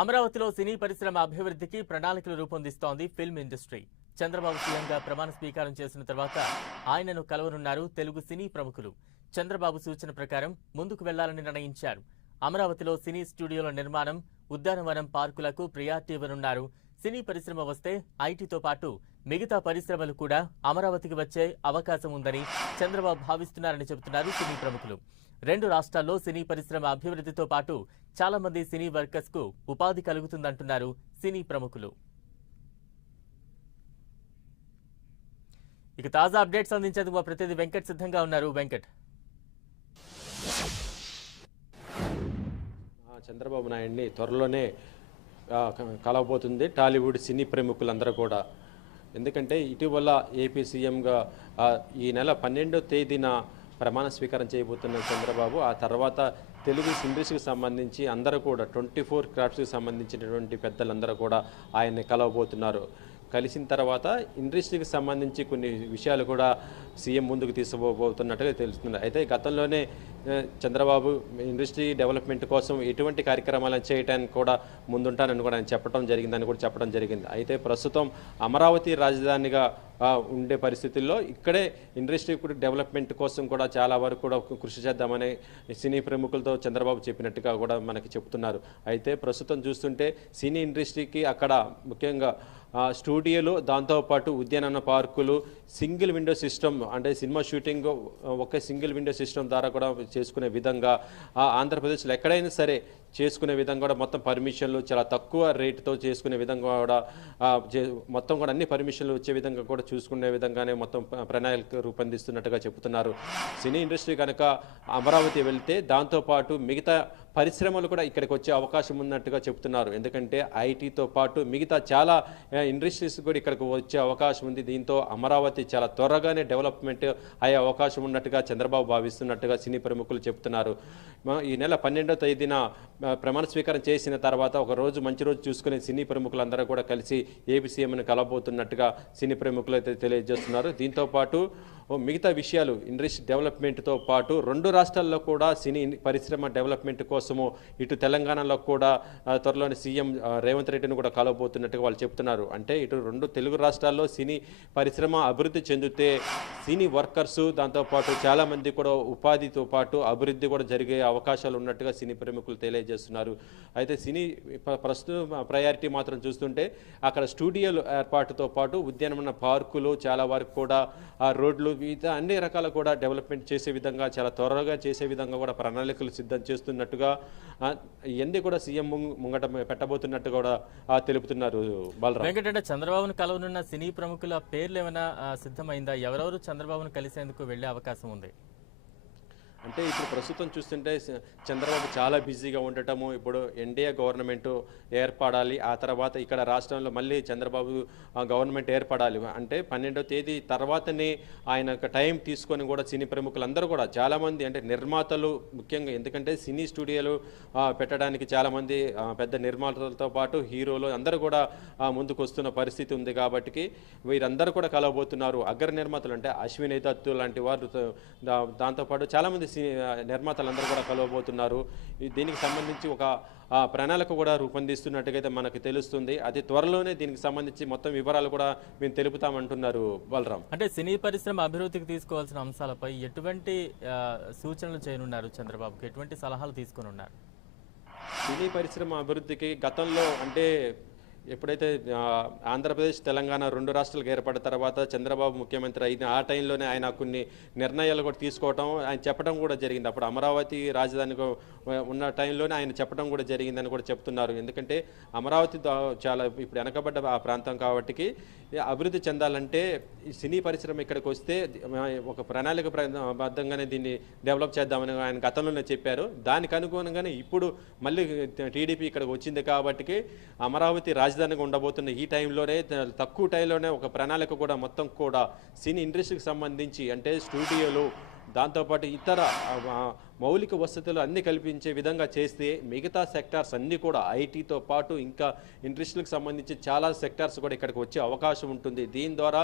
అమరావతిలో సినీ పరిశ్రమ అభివృద్ధికి ప్రణాళికలు రూపొందిస్తోంది ఫిల్మ్ ఇండస్ట్రీ. చంద్రబాబు సీఎంగా ప్రమాణ స్వీకారం చేసిన తర్వాత ఆయనను కలవనున్నారు తెలుగు సినీ ప్రముఖులు. చంద్రబాబు సూచన ప్రకారం ముందుకు వెళ్లాలని నిర్ణయించారు. అమరావతిలో సినీ స్టూడియోల నిర్మాణం, ఉద్యానవనం పార్కులకు ప్రియారిటీ ఇవ్వనున్నారు. సినీ పరిశ్రమ వస్తే ఐటీతో పాటు మిగతా పరిశ్రమలు కూడా అమరావతికి వచ్చే అవకాశం ఉందని చంద్రబాబు భావిస్తున్నారని చెబుతున్నారు సినీ ప్రముఖులు. రెండు రాష్ట్రాల్లో సినీ పరిశ్రమ అభివృద్ధితో పాటు చాలా మంది సినీ వర్కర్స్ కు ఉపాధి కలుగుతుందంటున్నారు సినీ ప్రముఖులు. ఇక తాజా అప్డేట్స్ అందించేందుకు మా ప్రతినిధి వెంకట్ సిద్ధంగా ఉన్నారు. వెంకట్, చంద్రబాబు నాయుడిని త్వరలోనే కలవబోతుంది టాలీవుడ్ సినీ ప్రముఖులందరూ కూడా. ఎందుకంటే ఇటీవల ఏపీ సీఎంగా ఈ నెల 12వ తేదీన ప్రమాణ స్వీకారం చేయబోతున్న చంద్రబాబు ఆ తర్వాత తెలుగు ఇండస్ట్రీకి సంబంధించి అందరూ కూడా 24 క్రాఫ్ట్స్కి సంబంధించినటువంటి పెద్దలందరూ కూడా ఆయన్ని కలవబోతున్నారు. కలిసిన తర్వాత ఇండస్ట్రీకి సంబంధించి కొన్ని విషయాలు కూడా సీఎం ముందుకు తీసుకుపోతున్నట్టుగా తెలుస్తుంది. అయితే గతంలోనే చంద్రబాబు ఇండస్ట్రీ డెవలప్మెంట్ కోసం ఎటువంటి కార్యక్రమాలను చేయడానికి కూడా ముందుంటానని కూడా ఆయన చెప్పడం జరిగింది. అయితే ప్రస్తుతం అమరావతి రాజధానిగా ఉండే పరిస్థితుల్లో ఇక్కడే ఇండస్ట్రీ డెవలప్మెంట్ కోసం కూడా చాలా వరకు కూడా కృషి చేద్దామని సినీ ప్రముఖులతో చంద్రబాబు చెప్పినట్టుగా కూడా మనకి చెప్తున్నారు. అయితే ప్రస్తుతం చూస్తుంటే సినీ ఇండస్ట్రీకి అక్కడ ముఖ్యంగా స్టూడియోలు, దాంతోపాటు ఉద్యానవన పార్కులు, సింగిల్ విండో సిస్టమ్ అంటే సినిమా షూటింగ్ ఒకే సింగిల్ విండో సిస్టమ్ ద్వారా కూడా చేసుకునే విధంగా ఆంధ్రప్రదేశ్లో ఎక్కడైనా సరే చేసుకునే విధంగా కూడా మొత్తం పర్మిషన్లు చాలా తక్కువ రేటుతో చేసుకునే విధంగా కూడా మొత్తం కూడా అన్ని పర్మిషన్లు వచ్చే విధంగా కూడా చూసుకునే విధంగానే మొత్తం ప్రణాళిక రూపొందిస్తున్నట్టుగా చెబుతున్నారు. సినీ ఇండస్ట్రీ కనుక అమరావతి వెళ్తే దాంతోపాటు మిగతా పరిశ్రమలు కూడా ఇక్కడికి వచ్చే అవకాశం ఉన్నట్టుగా చెబుతున్నారు. ఎందుకంటే ఐటీతో పాటు మిగతా చాలా ఇండస్ట్రీస్ కూడా ఇక్కడికి వచ్చే అవకాశం ఉంది. దీంతో అమరావతి చాలా త్వరగానే డెవలప్మెంట్ అయ్యే అవకాశం ఉన్నట్టుగా చంద్రబాబు భావిస్తున్నట్టుగా సినీ ప్రముఖులు చెబుతున్నారు. ఈ నెల 12వ తేదీన ప్రమాణ స్వీకారం చేసిన తర్వాత ఒక రోజు మంచి రోజు చూసుకుని సినీ ప్రముఖులందరూ కూడా కలిసి ఏపీ సీఎంని కలవబోతున్నట్టుగా సినీ ప్రముఖులు అయితే తెలియజేస్తున్నారు. దీంతోపాటు మిగతా విషయాలు ఇండస్ట్రీ డెవలప్మెంట్తో పాటు రెండు రాష్ట్రాల్లో కూడా సినీ పరిశ్రమ డెవలప్మెంట్ కోసము ఇటు తెలంగాణలో కూడా త్వరలోని సీఎం రేవంత్ రెడ్డిని కూడా కలవబోతున్నట్టుగా వాళ్ళు చెప్తున్నారు. అంటే ఇటు రెండు తెలుగు రాష్ట్రాల్లో సినీ పరిశ్రమ అభివృద్ధి చెందితే సినీ వర్కర్సు దాంతోపాటు చాలామంది కూడా ఉపాధితో పాటు అభివృద్ధి కూడా జరిగే అవకాశాలు ఉన్నట్టుగా సినీ ప్రముఖులు తెలియజేస్తున్నారు. అయితే సినీ ప్రస్తుత ప్రయారిటీ మాత్రం చూస్తుంటే అక్కడ స్టూడియోలు ఏర్పాటుతో పాటు ఉద్యానవన పార్కులు, చాలా వరకు కూడా రోడ్లు, అన్ని రకాల కూడా డెవలప్మెంట్ చేసే విధంగా చాలా త్వరగా చేసే విధంగా కూడా ప్రణాళికలు సిద్ధం చేస్తున్నట్టుగా ఇవన్నీ కూడా సీఎం ముంగట పెట్టబోతున్నట్టు కూడా తెలుపుతున్నారు. వెంకటరెడ్డి, చంద్రబాబును కలవనున్న సినీ ప్రముఖుల పేర్లు ఏమైనా సిద్ధమైందా? ఎవరెవరు చంద్రబాబును కలిసేందుకు వెళ్లే అవకాశం ఉంది? అంటే ఇప్పుడు ప్రస్తుతం చూస్తుంటే చంద్రబాబు చాలా బిజీగా ఉండటము, ఇప్పుడు ఎన్డీఏ గవర్నమెంట్ ఏర్పడాలి, ఆ తర్వాత ఇక్కడ రాష్ట్రంలో మళ్ళీ చంద్రబాబు గవర్నమెంట్ ఏర్పడాలి అంటే 12వ తేదీ తర్వాతనే ఆయన టైం తీసుకొని కూడా సినీ ప్రముఖులందరూ కూడా చాలామంది అంటే నిర్మాతలు ముఖ్యంగా, ఎందుకంటే సినీ స్టూడియోలు పెట్టడానికి చాలామంది పెద్ద నిర్మాతలతో పాటు హీరోలు అందరూ కూడా ముందుకు వస్తున్న పరిస్థితి ఉంది. కాబట్టి వీరందరూ కూడా కలవబోతున్నారు. అగ్ర నిర్మాతలు అంటే అశ్విని దత్తు లాంటి వారు, దాంతోపాటు చాలామంది నిర్మాతలందరూ కూడా కలవబోతున్నారు. దీనికి సంబంధించి ఒక ప్రణాళిక కూడా రూపొందిస్తున్నట్టుగా మనకు తెలుస్తుంది. అతి త్వరలోనే దీనికి సంబంధించి మొత్తం వివరాలు కూడా మేము తెలుపుతామంటున్నారు బలరాం. అంటే సినీ పరిశ్రమ అభివృద్ధికి తీసుకోవాల్సిన అంశాలపై ఎటువంటి సూచనలు చేయనున్నారు చంద్రబాబుకి? ఎటువంటి సలహాలు తీసుకుని ఉన్నారు? సినీ పరిశ్రమ అభివృద్ధికి గతంలో అంటే ఎప్పుడైతే ఆంధ్రప్రదేశ్, తెలంగాణ రెండు రాష్ట్రాలకు ఏర్పడిన తర్వాత చంద్రబాబు ముఖ్యమంత్రి అయిన ఆ టైంలోనే ఆయన కొన్ని నిర్ణయాలు కూడా తీసుకోవడం, ఆయన చెప్పడం కూడా జరిగింది. అప్పుడు అమరావతి రాజధానిగా ఉన్న టైంలోనే ఆయన చెప్పడం కూడా జరిగిందని కూడా చెప్తున్నారు. ఎందుకంటే అమరావతి చాలా ఇప్పుడు వెనకబడ్డ ఆ ప్రాంతం కాబట్టి అభివృద్ధి చెందాలంటే సినీ పరిశ్రమ ఇక్కడికి వస్తే ఒక ప్రణాళిక బద్ధంగానే దీన్ని డెవలప్ చేద్దామని ఆయన గతంలోనే చెప్పారు. దానికి అనుగుణంగానే ఇప్పుడు మళ్ళీ టీడీపీ ఇక్కడికి వచ్చింది కాబట్టి అమరావతి రాజధానిగా ఉండబోతున్న ఈ టైంలోనే తక్కువ టైంలోనే ఒక ప్రణాళిక కూడా మొత్తం కూడా సినీ ఇండస్ట్రీకి సంబంధించి అంటే స్టూడియోలు, దాంతోపాటు ఇతర మౌలిక వసతులు అన్ని కల్పించే విధంగా చేస్తే మిగతా సెక్టార్స్ అన్నీ కూడా ఐటీతో పాటు ఇంకా ఇండస్ట్రీలకు సంబంధించి చాలా సెక్టార్స్ కూడా ఇక్కడికి వచ్చే అవకాశం ఉంటుంది. దీని ద్వారా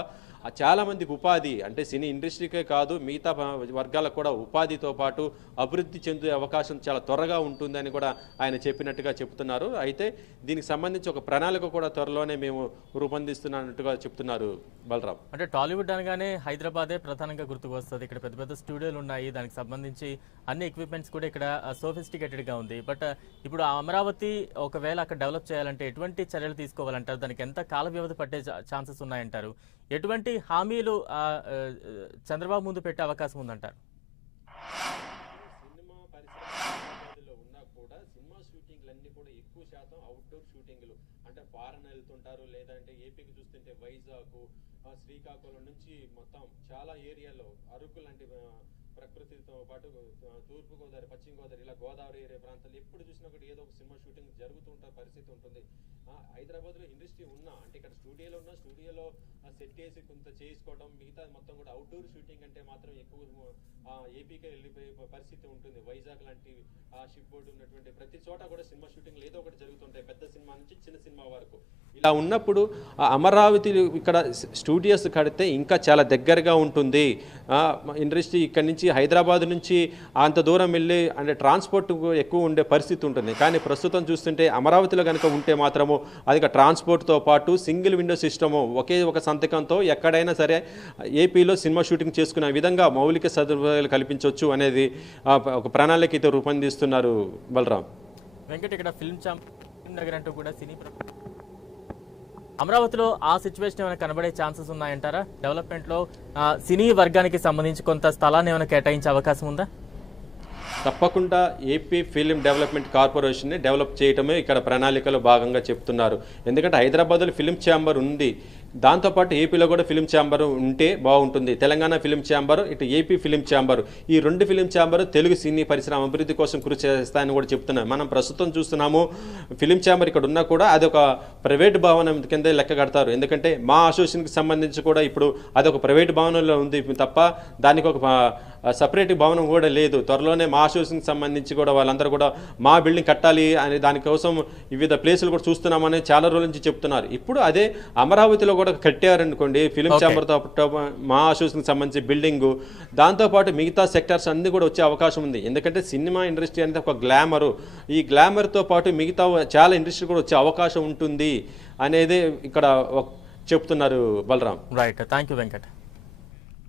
చాలామందికి ఉపాధి, అంటే సినీ ఇండస్ట్రీకే కాదు మిగతా వర్గాలకు కూడా ఉపాధితో పాటు అభివృద్ధి చెందే అవకాశం చాలా త్వరగా ఉంటుందని కూడా ఆయన చెప్పినట్టుగా చెప్తున్నారు. అయితే దీనికి సంబంధించి ఒక ప్రణాళిక కూడా త్వరలోనే మేము రూపొందిస్తున్నట్టుగా చెప్తున్నారు బలరాం. అంటే టాలీవుడ్ అనగానే హైదరాబాదే ప్రధానంగా గుర్తుకు వస్తుంది. ఇక్కడ పెద్ద పెద్ద స్టూడియోలు ఉన్నాయి, దానికి సంబంధించి అన్ని ఎక్విప్మెంట్స్ కూడా ఇక్కడ సోఫిస్టికేటెడ్గా ఉంది. బట్ ఇప్పుడు అమరావతి ఒకవేళ అక్కడ డెవలప్ చేయాలంటే ఎటువంటి చర్యలు తీసుకోవాలంటారు? దానికి ఎంత కాల వ్యవధి పట్టే ఛాన్సెస్ ఉన్నాయంటారు? ఎటువంటి హామీలు చంద్రబాబు ముందు పెట్టే అవకాశం ఉందంటారు? సినిమా పరిశ్రమలో ఉన్నా కూడా సినిమా షూటింగ్లన్నీ కూడా ఎక్కువ శాతం అవుట్డోర్ షూటింగ్లు, అంటే ఫారెన్ వెళ్తుంటారు, లేదంటే ఏపీకి చూస్తుంటే వైజాగ్, శ్రీకాకుళం నుంచి మొత్తం చాలా ఏరియాలో అరకు లాంటి ప్రకృతితో పాటు తూర్పుగోదావరి, పశ్చిమ గోదావరి, ఇలా గోదావరి ఏరియా ప్రాంతాలు ఎప్పుడు చూసినా కూడా ఏదో ఒక సినిమా షూటింగ్ జరుగుతుంటే పరిస్థితి ఉంటుంది. హైదరాబాద్లో ఇండస్ట్రీ ఉన్నా, అంటే ఇక్కడ స్టూడియోలో ఉన్న స్టూడియోలో సెట్ చేసి కొంత చేసుకోవడం, మిగతా మొత్తం కూడా అవుట్డోర్ షూటింగ్ అంటే మాత్రం ఎక్కువ ఏపీకే వెళ్ళిపోయే పరిస్థితి ఉంటుంది. వైజాగ్ లాంటి షిప్ బోర్డు ఉన్నటువంటి ప్రతి చోట కూడా సినిమా షూటింగ్ ఏదో ఒకటి జరుగుతుంటాయి, పెద్ద సినిమా నుంచి చిన్న సినిమా వరకు. ఇలా ఉన్నప్పుడు అమరావతి ఇక్కడ స్టూడియోస్ కడితే ఇంకా చాలా దగ్గరగా ఉంటుంది. ఇండస్ట్రీ ఇక్కడ నుంచి హైదరాబాద్ నుంచి అంత దూరం వెళ్ళి అంటే ట్రాన్స్పోర్ట్ ఎక్కువ ఉండే పరిస్థితి ఉంటుంది. కానీ ప్రస్తుతం చూస్తుంటే అమరావతిలో కనుక ఉంటే మాత్రము అది ట్రాన్స్పోర్ట్తో పాటు సింగిల్ విండో సిస్టము, ఒకే ఒక సంతకంతో ఎక్కడైనా సరే ఏపీలో సినిమా షూటింగ్ చేసుకునే విధంగా మౌలిక సదుపాయాలు కల్పించవచ్చు అనేది ఒక ప్రణాళిక అయితే రూపొందిస్తున్నారు బలరాం. వెంకట్, ఇక్కడ ఫిల్మ్ నగర్ అంటూ కూడా సినీ అమరావతిలో ఆ సిచ్యువేషన్ ఏమైనా కనబడే ఛాన్సెస్ ఉన్నాయంటారా? డెవలప్మెంట్లో సినీ వర్గానికి సంబంధించి కొంత స్థలాన్ని ఏమైనా కేటాయించే అవకాశం ఉందా? తప్పకుండా ఏపీ ఫిలిం డెవలప్మెంట్ కార్పొరేషన్ని డెవలప్ చేయటమే ఇక్కడ ప్రణాళికలో భాగంగా చెప్తున్నారు. ఎందుకంటే హైదరాబాద్లో ఫిలిం ఛాంబర్ ఉంది, దాంతోపాటు ఏపీలో కూడా ఫిలిం ఛాంబర్ ఉంటే బాగుంటుంది. తెలంగాణ ఫిలిం ఛాంబర్, ఇటు ఏపీ ఫిలిం ఛాంబర్, ఈ రెండు ఫిలిం ఛాంబర్ తెలుగు సినీ పరిశ్రమ అభివృద్ధి కోసం కృషి చేస్తాయని కూడా చెప్తున్నాం. మనం ప్రస్తుతం చూస్తున్నాము ఫిలిం ఛాంబర్ ఇక్కడ ఉన్నా కూడా అది ఒక ప్రైవేట్ భవనం కింద లెక్క కడతారు. ఎందుకంటే మా అసోసియేషన్కి సంబంధించి కూడా ఇప్పుడు అది ఒక ప్రైవేట్ భవనంలో ఉంది తప్ప దానికి ఒక సపరేట్ భవనం కూడా లేదు. త్వరలోనే మా అసోసియేషన్కి సంబంధించి కూడా వాళ్ళందరూ కూడా మా బిల్డింగ్ కట్టాలి అనే దానికోసం వివిధ ప్లేసులు కూడా చూస్తున్నామని చాలా రోజుల నుంచి చెప్తున్నారు. ఇప్పుడు అదే అమరావతిలో కూడా కట్టారనుకోండి ఫిలిం ఛాంబర్తో మా అసోసియేషన్కి సంబంధించి బిల్డింగు, దాంతోపాటు మిగతా సెక్టార్స్ అన్నీ కూడా వచ్చే అవకాశం ఉంది. ఎందుకంటే సినిమా ఇండస్ట్రీ అనేది ఒక గ్లామరు, ఈ గ్లామర్తో పాటు మిగతా చాలా ఇండస్ట్రీ కూడా వచ్చే అవకాశం ఉంటుంది అనేది ఇక్కడ చెప్తున్నారు Balram. Right, thank you Venkat.